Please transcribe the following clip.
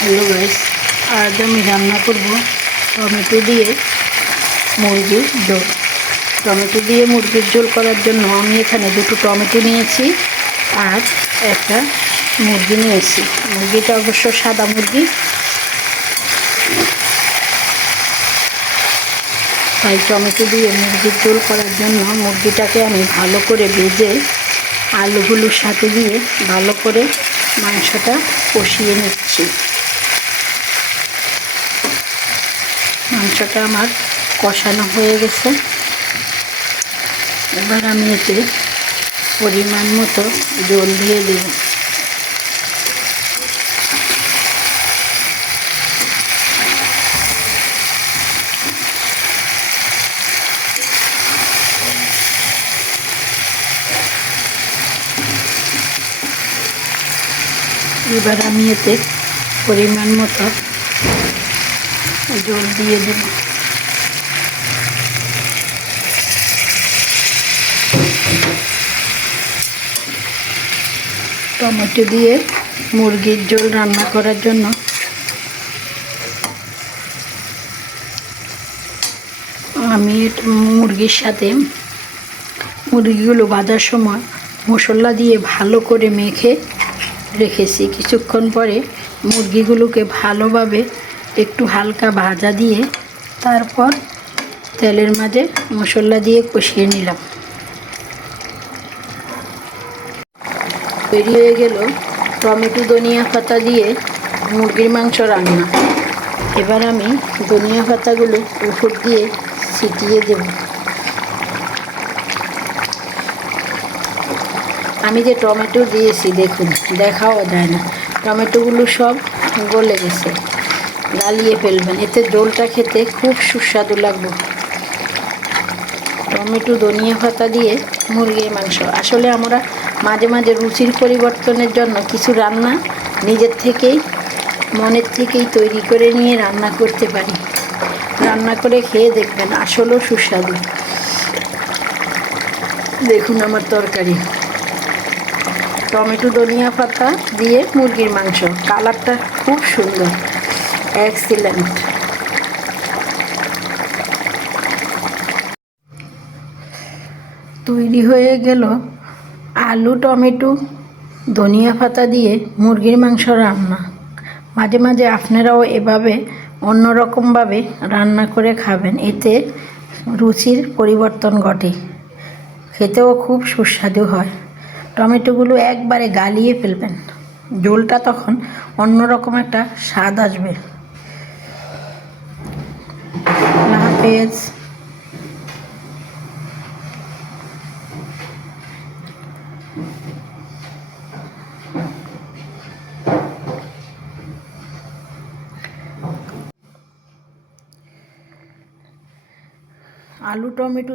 Hello guys, আজ আমি রান্না করব টমেটো দিয়ে মুরগির ঝোল। টমেটো দিয়ে মুরগির ঝোল করার জন্য আমি এখানে দুটো টমেটো নিয়েছি আর একটা মুরগি নিয়েছি। মুরগিটা অবশ্য সাদা মুরগি, তাই টমেটো দিয়ে মুরগির ঝোল করার জন্য মুরগিটাকে আমি ভালো করে ভেজে আলুগুলোর সাথে দিয়ে ভালো করে মাংসটা কষিয়ে নিচ্ছি। মাংসটা আমার কষানো হয়ে গেছে। এবার আমি এতে পরিমাণ মতো জল দিয়ে দেব। এবার আমি এতে পরিমাণ মতো জল দিয়ে দেব। টমেটো দিয়ে মুরগির ঝোল রান্না করার জন্য আমি মুরগির সাথে মুরগিগুলো ভাজার সময় মশলা দিয়ে ভালো করে মেখে রেখেছি। কিছুক্ষণ পরে মুরগিগুলোকে ভালোভাবে একটু হালকা ভাজা দিয়ে তারপর তেলের মাঝে মশলা দিয়ে কষিয়ে নিলাম। তৈরি হয়ে গেল টমেটো ধনিয়া পাতা দিয়ে মুরগির মাংস রান্না। এবার আমি ধনিয়া পাতাগুলো উপর দিয়ে ছিটিয়ে দেব। আমি যে টমেটো দিয়েছি দেখুন, দেখাও যায় না, টমেটোগুলো সব গলে গেছে। গালিয়ে ফেলবেন, এতে ঝোলটা খেতে খুব সুস্বাদু লাগবে। টমেটো ধনিয়া পাতা দিয়ে মুরগির মাংস। আসলে আমরা মাঝে মাঝে রুচির পরিবর্তনের জন্য কিছু রান্না নিজের থেকেই মনের থেকেই তৈরি করে নিয়ে রান্না করতে পারি। রান্না করে খেয়ে দেখবেন, আসলেও সুস্বাদু। দেখুন আমার তরকারি, টমেটো ধনিয়া পাতা দিয়ে মুরগির মাংস। কালারটা খুব সুন্দর, এক্সিলেন্ট। তৈরি হয়ে গেল আলু টমেটো ধনিয়া পাতা দিয়ে মুরগির মাংস রান্না। মাঝে মাঝে আপনারাও এভাবে অন্যরকমভাবে রান্না করে খাবেন, এতে রুচির পরিবর্তন ঘটে, খেতেও খুব সুস্বাদু হয়। টমেটোগুলো একবারে গালিয়ে ফেলবেন, ঝোলটা তখন অন্যরকম একটা স্বাদ আসবে। আল্লাহ হাফেজ। আলু টমেটো